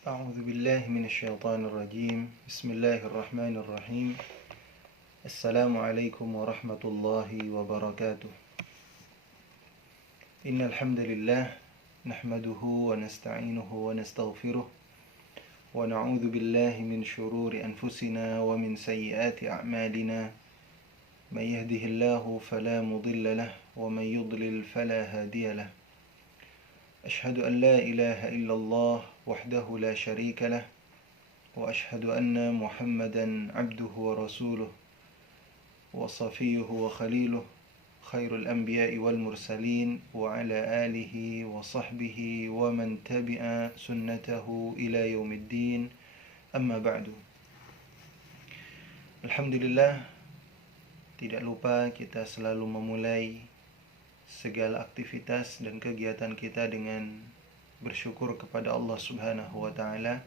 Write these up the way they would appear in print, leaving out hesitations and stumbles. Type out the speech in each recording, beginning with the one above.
أعوذ بالله من الشيطان الرجيم بسم الله الرحمن الرحيم السلام عليكم ورحمة الله وبركاته إن الحمد لله نحمده ونستعينه ونستغفره ونعوذ بالله من شرور أنفسنا ومن سيئات أعمالنا من يهده الله فلا مضل له ومن يضلل فلا هادي له أشهد أن لا إله إلا الله وحده لا شريك له وأشهد أن محمدا عبده ورسوله وصفيه وخليله خير الأنبياء والمرسلين وعلى آله وصحبه ومن تبع سنته إلى يوم الدين أما بعد. Alhamdulillah, tidak lupa kita selalu memulai segala aktivitas dan kegiatan kita dengan bersyukur kepada Allah Subhanahu wa Ta'ala,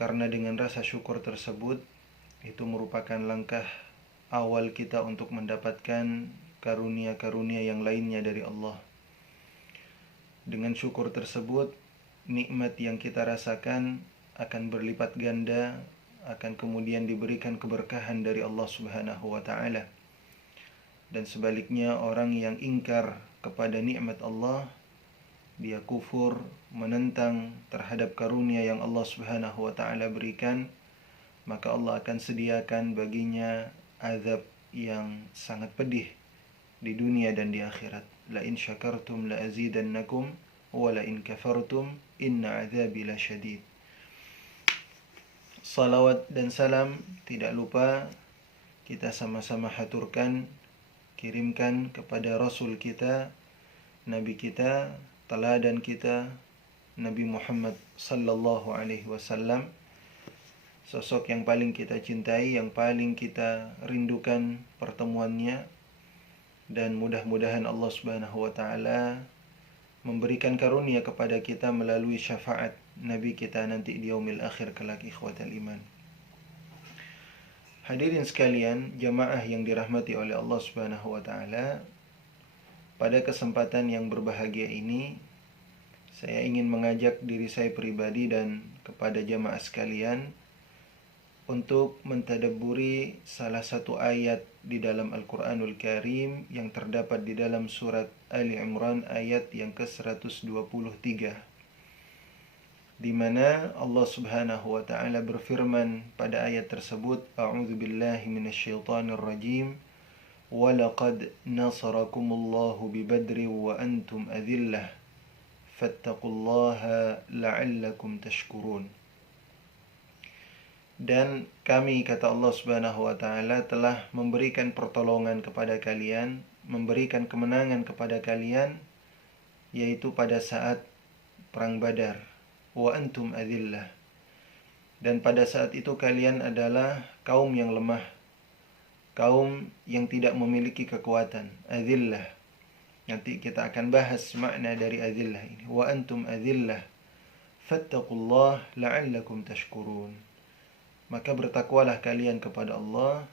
karena dengan rasa syukur tersebut itu merupakan langkah awal kita untuk mendapatkan karunia-karunia yang lainnya dari Allah. Dengan syukur tersebut, nikmat yang kita rasakan akan berlipat ganda, akan kemudian diberikan keberkahan dari Allah Subhanahu wa Ta'ala. Dan sebaliknya, orang yang ingkar kepada nikmat Allah, dia kufur, menentang terhadap karunia yang Allah Subhanahu wa Ta'ala berikan, maka Allah akan sediakan baginya azab yang sangat pedih di dunia dan di akhirat. La in syakartum la azidannakum wa la in kafartum inna azabi lasyadid. Salawat dan salam tidak lupa kita sama-sama haturkan, kirimkan kepada Rasul kita, Nabi kita, teladan kita, Nabi Muhammad sallallahu alaihi wasallam, sosok yang paling kita cintai, yang paling kita rindukan pertemuannya, dan mudah-mudahan Allah Subhanahu wa Ta'ala memberikan karunia kepada kita melalui syafaat Nabi kita nanti di yaumil akhir kelak, ikhwatal iman. Hadirin sekalian, jamaah yang dirahmati oleh Allah Subhanahu wa Ta'ala, pada kesempatan yang berbahagia ini saya ingin mengajak diri saya pribadi dan kepada jamaah sekalian untuk mentadabburi salah satu ayat di dalam Al-Quranul Karim yang terdapat di dalam surat Ali Imran ayat yang ke-123, di mana Allah Subhanahu wa Ta'ala berfirman pada ayat tersebut, A'udzu billahi minasyaitonir rajim, wa laqad nasarakumullahu bi badri wa antum adillah fattaqullaha la'allakum tashkurun. Dan kami, kata Allah Subhanahu wa Ta'ala, telah memberikan pertolongan kepada kalian, memberikan kemenangan kepada kalian, yaitu pada saat perang Badar, wa antum adillah, dan pada saat itu kalian adalah kaum yang lemah, kaum yang tidak memiliki kekuatan. Adillah, nanti kita akan bahas makna dari adillah ini. Wa antum adillah fattaqullah la'allakum tashkurun. Maka bertakwalah kalian kepada Allah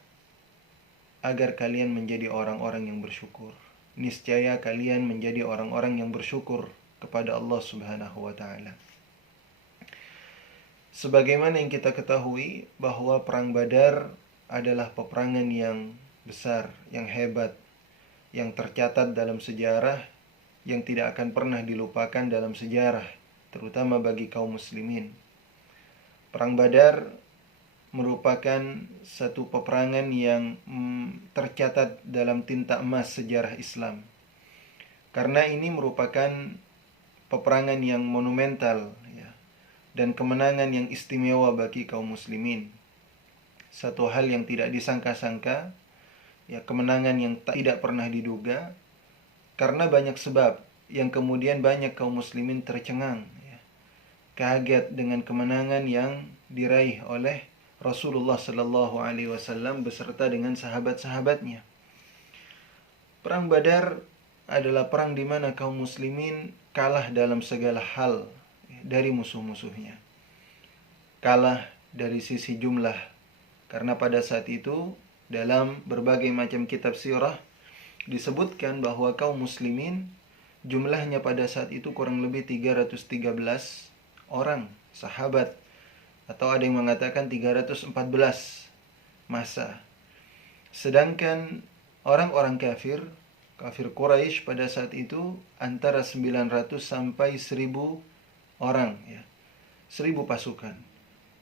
agar kalian menjadi orang-orang yang bersyukur. Niscaya kalian menjadi orang-orang yang bersyukur kepada Allah Subhanahu wa Ta'ala. Sebagaimana yang kita ketahui bahwa perang Badar adalah peperangan yang besar, yang hebat, yang tercatat dalam sejarah, yang tidak akan pernah dilupakan dalam sejarah, terutama bagi kaum muslimin. Perang Badar merupakan satu peperangan yang tercatat dalam tinta emas sejarah Islam, karena ini merupakan peperangan yang monumental, dan kemenangan yang istimewa bagi kaum muslimin. Satu hal yang tidak disangka-sangka, kemenangan yang tidak pernah diduga, karena banyak sebab yang kemudian banyak kaum muslimin tercengang, kaget dengan kemenangan yang diraih oleh Rasulullah sallallahu alaihi wasallam beserta dengan sahabat-sahabatnya. Perang Badar adalah perang di mana kaum muslimin kalah dalam segala hal dari musuh-musuhnya. Kalah dari sisi jumlah, karena pada saat itu dalam berbagai macam kitab sirah disebutkan bahwa kaum muslimin jumlahnya pada saat itu kurang lebih 313 orang sahabat, atau ada yang mengatakan 314 masa. Sedangkan orang-orang kafir Quraisy pada saat itu antara 900 sampai 1000 orang, ya. 1000 pasukan.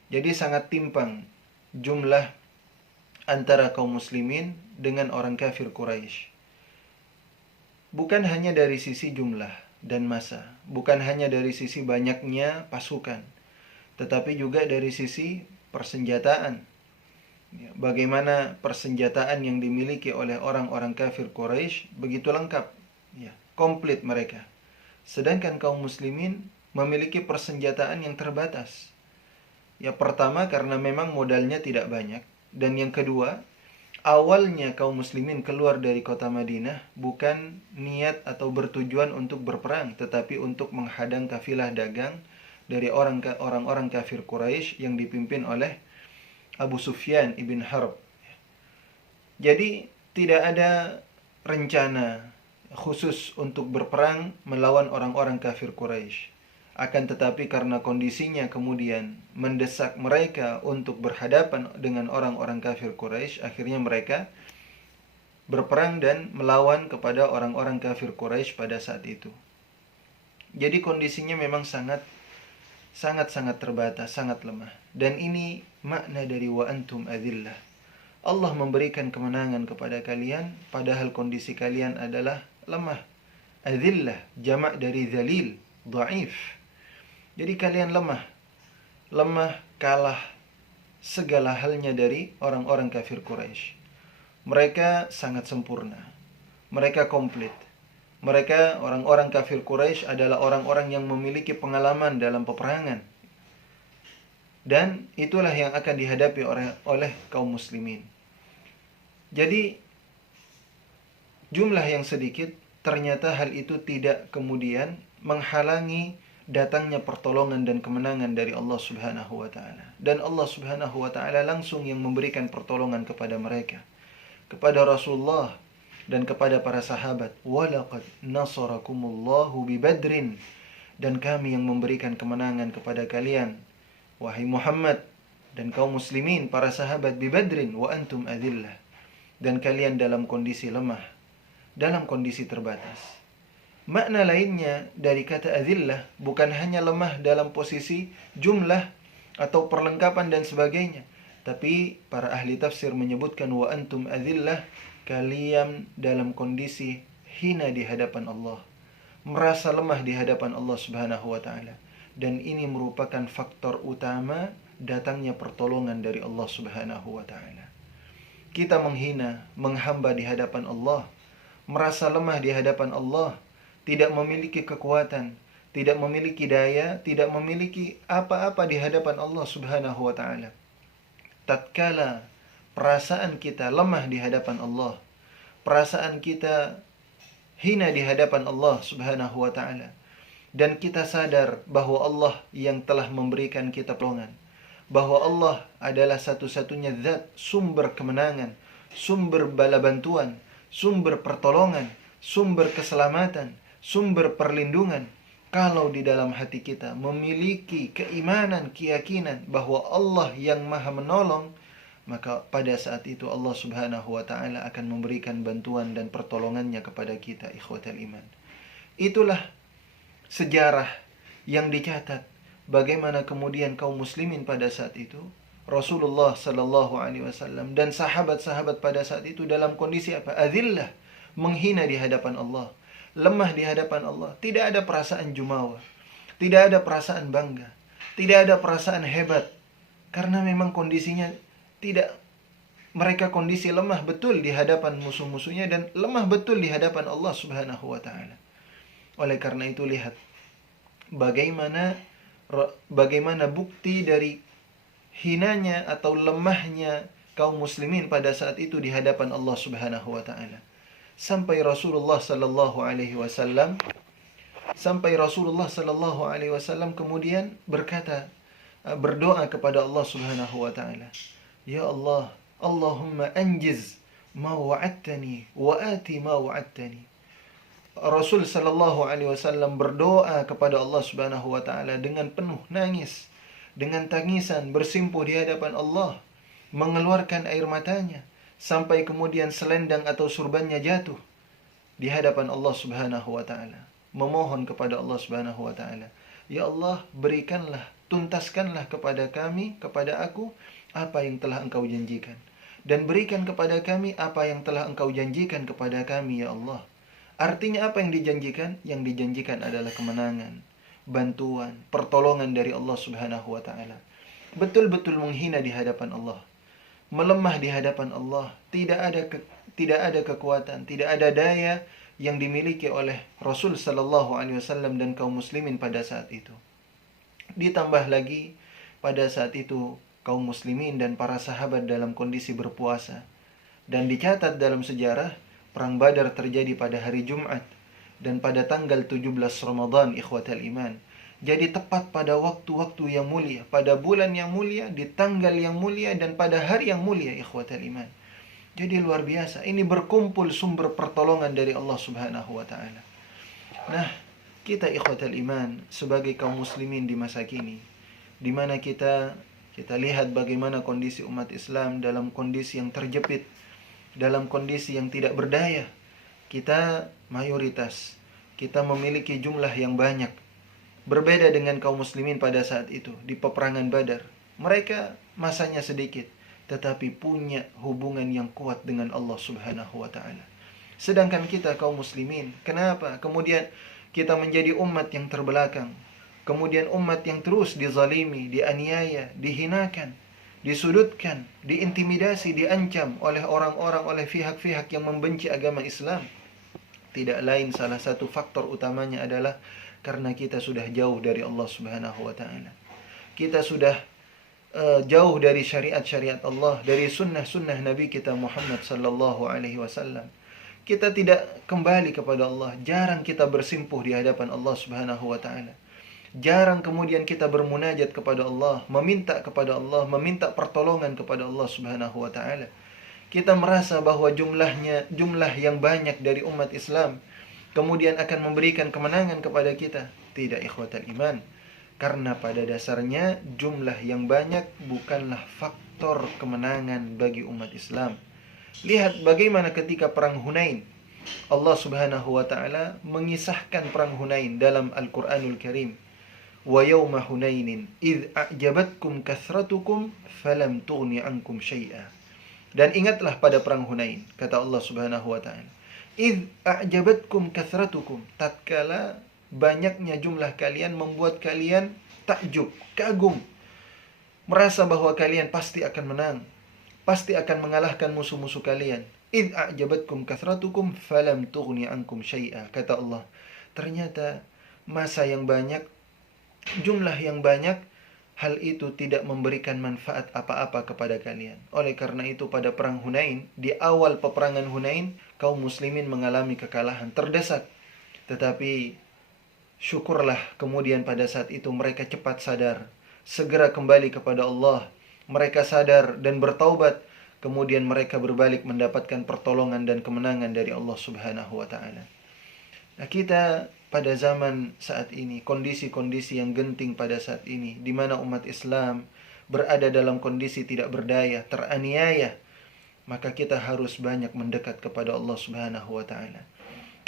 Jadi sangat timpang jumlah antara kaum muslimin dengan orang kafir Quraisy. Bukan hanya dari sisi jumlah dan massa, bukan hanya dari sisi banyaknya pasukan, tetapi juga dari sisi persenjataan. Bagaimana persenjataan yang dimiliki oleh orang-orang kafir Quraisy begitu lengkap, ya, komplit mereka. Sedangkan kaum muslimin memiliki persenjataan yang terbatas. Ya, pertama karena memang modalnya tidak banyak, dan yang kedua, awalnya kaum muslimin keluar dari kota Madinah bukan niat atau bertujuan untuk berperang, tetapi untuk menghadang kafilah dagang dari orang-orang kafir Quraisy yang dipimpin oleh Abu Sufyan ibn Harb. Jadi tidak ada rencana khusus untuk berperang melawan orang-orang kafir Quraisy. Akan tetapi karena kondisinya kemudian mendesak mereka untuk berhadapan dengan orang-orang kafir Quraisy, akhirnya mereka berperang dan melawan kepada orang-orang kafir Quraisy pada saat itu. Jadi kondisinya memang sangat terbatas, sangat lemah. Dan ini makna dari wa antum adillah. Allah memberikan kemenangan kepada kalian padahal kondisi kalian adalah lemah. Adillah jamak dari dzalil, dhaif. Jadi kalian lemah, kalah segala halnya dari orang-orang kafir Quraisy. Mereka sangat sempurna, mereka komplit. Mereka, orang-orang kafir Quraisy, adalah orang-orang yang memiliki pengalaman dalam peperangan. Dan itulah yang akan dihadapi oleh kaum muslimin. Jadi jumlah yang sedikit, ternyata hal itu tidak kemudian menghalangi datangnya pertolongan dan kemenangan dari Allah Subhanahu wa taala. Dan Allah Subhanahu wa taala langsung yang memberikan pertolongan kepada mereka, kepada Rasulullah dan kepada para sahabat. Walaqad nasarakumullahu bi Badrin, dan kami yang memberikan kemenangan kepada kalian wahai Muhammad dan kaum muslimin, para sahabat, bi Badrin wa antum adillah, dan kalian dalam kondisi lemah, dalam kondisi terbatas. Makna lainnya dari kata adillah bukan hanya lemah dalam posisi jumlah atau perlengkapan dan sebagainya, tapi para ahli tafsir menyebutkan wa antum adillah, kalian dalam kondisi hina di hadapan Allah, merasa lemah di hadapan Allah Subhanahu wa taala. Dan ini merupakan faktor utama datangnya pertolongan dari Allah Subhanahu wa taala. Kita menghina, menghamba di hadapan Allah, merasa lemah di hadapan Allah, tidak memiliki kekuatan, tidak memiliki daya, tidak memiliki apa-apa di hadapan Allah Subhanahu wa taala. Tatkala perasaan kita lemah di hadapan Allah, perasaan kita hina di hadapan Allah Subhanahu wa taala, dan kita sadar bahwa Allah yang telah memberikan kita pertolongan, bahwa Allah adalah satu-satunya zat sumber kemenangan, sumber bala bantuan, sumber pertolongan, sumber keselamatan, sumber perlindungan. Kalau di dalam hati kita memiliki keimanan, keyakinan bahwa Allah yang maha menolong, maka pada saat itu Allah Subhanahu wa ta'ala akan memberikan bantuan dan pertolongannya kepada kita, ikhwatal iman. Itulah sejarah yang dicatat bagaimana kemudian kaum muslimin pada saat itu, Rasulullah sallallahu alaihi wasallam dan sahabat-sahabat pada saat itu dalam kondisi apa? Adillah, menghina di hadapan Allah, lemah di hadapan Allah. Tidak ada perasaan jumawa, tidak ada perasaan bangga, tidak ada perasaan hebat, karena memang kondisinya tidak, mereka kondisi lemah betul di hadapan musuh-musuhnya dan lemah betul di hadapan Allah Subhanahu wa taala. Oleh karena itu lihat bagaimana bukti dari hinanya atau lemahnya kaum muslimin pada saat itu di hadapan Allah Subhanahu wa taala. Sampai Rasulullah sallallahu alaihi wasallam kemudian berdoa kepada Allah Subhanahu wa taala, ya Allah, Allahumma anjiz ma wa'adtani wa ati ma wa'adtani. Rasul sallallahu alaihi wasallam berdoa kepada Allah Subhanahu wa taala dengan penuh nangis, dengan tangisan bersimpuh di hadapan Allah, mengeluarkan air matanya sampai kemudian selendang atau surbannya jatuh di hadapan Allah Subhanahu wa taala, memohon kepada Allah Subhanahu wa taala, "Ya Allah, berikanlah, tuntaskanlah kepada kami, kepada aku apa yang telah Engkau janjikan, dan berikan kepada kami apa yang telah Engkau janjikan kepada kami, ya Allah." Artinya apa yang dijanjikan? Yang dijanjikan adalah kemenangan, bantuan, pertolongan dari Allah Subhanahu wa taala. Betul-betul menghina di hadapan Allah, melemah di hadapan Allah, tidak ada kekuatan, tidak ada daya yang dimiliki oleh Rasul sallallahu alaihi wasallam dan kaum muslimin pada saat itu. Ditambah lagi pada saat itu kaum muslimin dan para sahabat dalam kondisi berpuasa. Dan dicatat dalam sejarah Perang Badar terjadi pada hari Jumat dan pada tanggal 17 Ramadan, ikhwatal iman. Jadi tepat pada waktu-waktu yang mulia, pada bulan yang mulia, di tanggal yang mulia, dan pada hari yang mulia, ikhwatal iman. Jadi luar biasa, ini berkumpul sumber pertolongan dari Allah Subhanahu wa taala. Nah, kita ikhwatal iman sebagai kaum muslimin di masa kini, di mana kita lihat bagaimana kondisi umat Islam dalam kondisi yang terjepit, dalam kondisi yang tidak berdaya. Kita mayoritas, kita memiliki jumlah yang banyak. Berbeda dengan kaum muslimin pada saat itu di peperangan Badar. Mereka masanya sedikit, tetapi punya hubungan yang kuat dengan Allah Subhanahu wa taala. Sedangkan kita kaum muslimin, kenapa kemudian kita menjadi umat yang terbelakang? Kemudian umat yang terus dizalimi, dianiaya, dihinakan, disudutkan, diintimidasi, diancam oleh orang-orang, oleh pihak-pihak yang membenci agama Islam. Tidak lain, salah satu faktor utamanya adalah karena kita sudah jauh dari Allah Subhanahu wa taala. Kita sudah jauh dari syariat-syariat Allah, dari sunnah-sunnah Nabi kita Muhammad sallallahu alaihi wasallam. Kita tidak kembali kepada Allah, jarang kita bersimpuh di hadapan Allah Subhanahu wa taala. Jarang kemudian kita bermunajat kepada Allah, meminta kepada Allah, meminta pertolongan kepada Allah Subhanahu wa taala. Kita merasa bahwa jumlah yang banyak dari umat Islam kemudian akan memberikan kemenangan kepada kita. Tidak, ikhwatal iman. Karena pada dasarnya jumlah yang banyak bukanlah faktor kemenangan bagi umat Islam. Lihat bagaimana ketika perang Hunain. Allah Subhanahu wa taala mengisahkan perang Hunain dalam Al-Qur'anul Karim. Wa yawma Hunainin idh a'jabatkum kathratukum falam tughni ankum syai'a. Dan ingatlah pada perang Hunain, kata Allah Subhanahu wa taala. Idh a'jabatkum kathratukum, tatkala banyaknya jumlah kalian membuat kalian takjub, kagum, merasa bahwa kalian pasti akan menang, pasti akan mengalahkan musuh-musuh kalian. Idh a'jabatkum kathratukum falam tughni ankum syai'a, kata Allah. Ternyata masa yang banyak, jumlah yang banyak, hal itu tidak memberikan manfaat apa-apa kepada kalian. Oleh karena itu pada perang Hunain, di awal peperangan Hunain, kaum muslimin mengalami kekalahan, terdesak. Tetapi syukurlah kemudian pada saat itu mereka cepat sadar, segera kembali kepada Allah. Mereka sadar dan bertaubat. Kemudian mereka berbalik mendapatkan pertolongan dan kemenangan dari Allah Subhanahu wa taala. Nah, kita pada zaman saat ini, kondisi-kondisi yang genting pada saat ini, di mana umat Islam berada dalam kondisi tidak berdaya, teraniaya, maka kita harus banyak mendekat kepada Allah Subhanahu wa taala.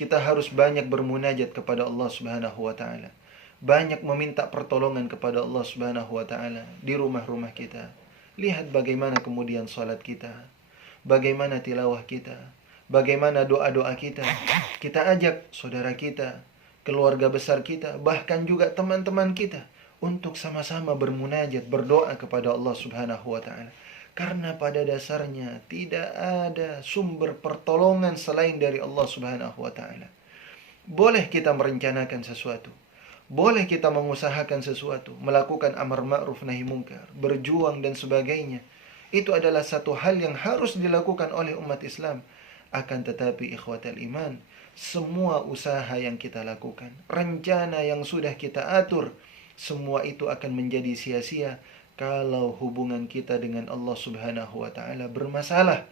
Kita harus banyak bermunajat kepada Allah Subhanahu wa taala. Banyak meminta pertolongan kepada Allah Subhanahu wa taala di rumah-rumah kita. Lihat bagaimana kemudian salat kita, bagaimana tilawah kita, bagaimana doa-doa kita. Kita ajak saudara kita, keluarga besar kita, bahkan juga teman-teman kita untuk sama-sama bermunajat, berdoa kepada Allah Subhanahu wa taala. Karena pada dasarnya tidak ada sumber pertolongan selain dari Allah Subhanahu wa taala. Boleh kita merencanakan sesuatu, boleh kita mengusahakan sesuatu, melakukan amar ma'ruf nahi munkar, berjuang dan sebagainya. Itu adalah satu hal yang harus dilakukan oleh umat Islam. Akan tetapi ikhwatal iman, semua usaha yang kita lakukan, rencana yang sudah kita atur, semua itu akan menjadi sia-sia kalau hubungan kita dengan Allah Subhanahu wa taala bermasalah.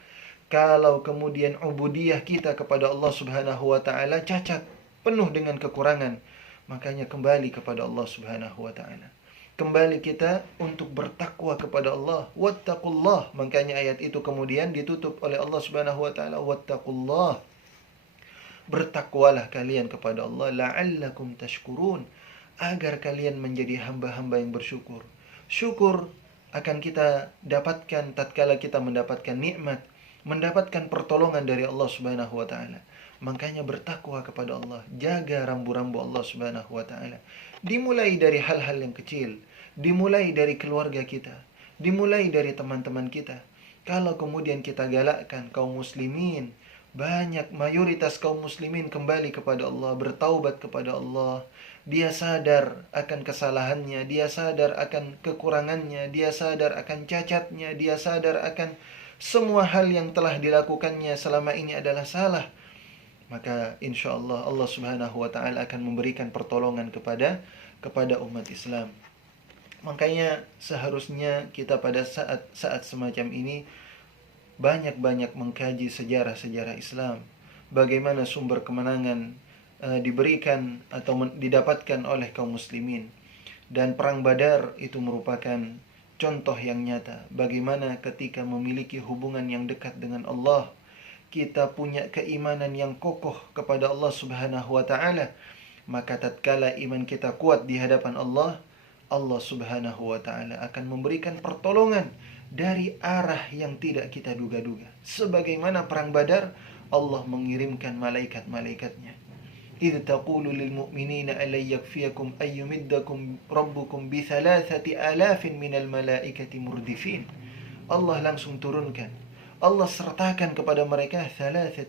Kalau kemudian ubudiyah kita kepada Allah Subhanahu wa taala cacat. penuh dengan kekurangan. Makanya kembali kepada Allah Subhanahu wa taala. Kembali kita untuk bertakwa kepada Allah. Wattaqullah. Makanya ayat itu kemudian ditutup oleh Allah Subhanahu wa taala, wattaqullah. Bertakwalah kalian kepada Allah la'allakum tashkurun, agar kalian menjadi hamba-hamba yang bersyukur. Syukur akan kita dapatkan tatkala kita mendapatkan nikmat, mendapatkan pertolongan dari Allah Subhanahu wa taala. Makanya bertakwa kepada Allah, jaga rambu-rambu Allah Subhanahu wa taala. Dimulai dari hal-hal yang kecil, dimulai dari keluarga kita, dimulai dari teman-teman kita. Kalau kemudian kita galakkan kaum muslimin, banyak mayoritas kaum muslimin kembali kepada Allah, bertaubat kepada Allah. Dia sadar akan kesalahannya, dia sadar akan kekurangannya, dia sadar akan cacatnya, dia sadar akan semua hal yang telah dilakukannya selama ini adalah salah. Maka insya Allah Allah Subhanahu wa taala akan memberikan pertolongan kepada umat Islam. Makanya seharusnya kita pada saat semacam ini banyak-banyak mengkaji sejarah-sejarah Islam. Bagaimana sumber kemenangan diberikan atau didapatkan oleh kaum muslimin. Dan perang Badar itu merupakan contoh yang nyata. Bagaimana ketika memiliki hubungan yang dekat dengan Allah, kita punya keimanan yang kokoh kepada Allah Subhanahu wa taala, maka tatkala iman kita kuat di hadapan Allah, Allah Subhanahu wa taala akan memberikan pertolongan dari arah yang tidak kita duga-duga. Sebagaimana perang Badar, Allah mengirimkan malaikat-malaikatnya. إذ تقول للمؤمنين ألن يكفيكم أن يمدكم ربكم ب3,000 من الملائكة مردفين. Allah langsung turunkan, Allah sertakan kepada mereka 3,000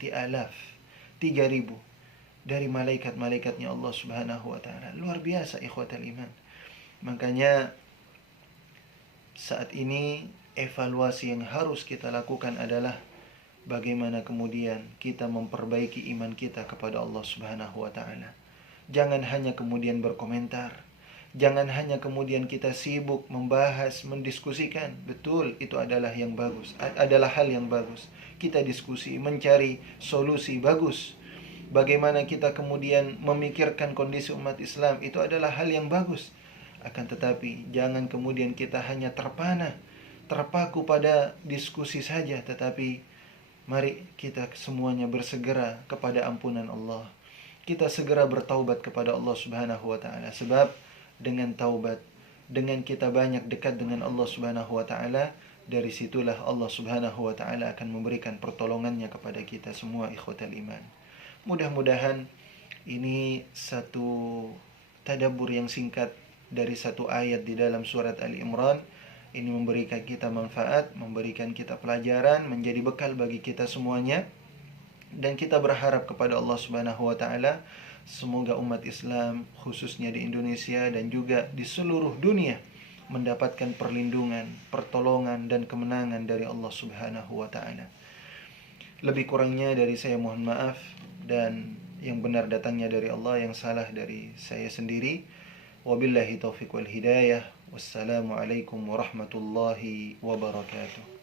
dari malaikat-malaikatnya Allah Subhanahu wa taala. Luar biasa ikhwatal iman. Makanya saat ini evaluasi yang harus kita lakukan adalah bagaimana kemudian kita memperbaiki iman kita kepada Allah Subhanahu wa taala. Jangan hanya kemudian berkomentar. Jangan hanya kemudian kita sibuk membahas, mendiskusikan. Betul, itu adalah yang bagus. Adalah hal yang bagus. Kita diskusi, mencari solusi, bagus. Bagaimana kita kemudian memikirkan kondisi umat Islam, itu adalah hal yang bagus. Akan tetapi jangan kemudian kita hanya terpaku pada diskusi saja, tetapi mari kita semuanya bersegera kepada ampunan Allah. Kita segera bertaubat kepada Allah Subhanahu wa taala. Sebab dengan taubat, dengan kita banyak dekat dengan Allah Subhanahu wa taala, dari situlah Allah Subhanahu wa taala akan memberikan pertolongannya kepada kita semua ikhwatal iman. Mudah-mudahan ini satu tadabbur yang singkat dari satu ayat di dalam surat Ali Imran ini memberikan kita manfaat, memberikan kita pelajaran, menjadi bekal bagi kita semuanya. Dan kita berharap kepada Allah Subhanahu wa taala semoga umat Islam khususnya di Indonesia dan juga di seluruh dunia mendapatkan perlindungan, pertolongan dan kemenangan dari Allah Subhanahu wa taala. Lebih kurangnya dari saya mohon maaf, dan yang benar datangnya dari Allah, yang salah dari saya sendiri. Wabillahi taufiq wal hidayah. Wassalamualaikum warahmatullahi wabarakatuh.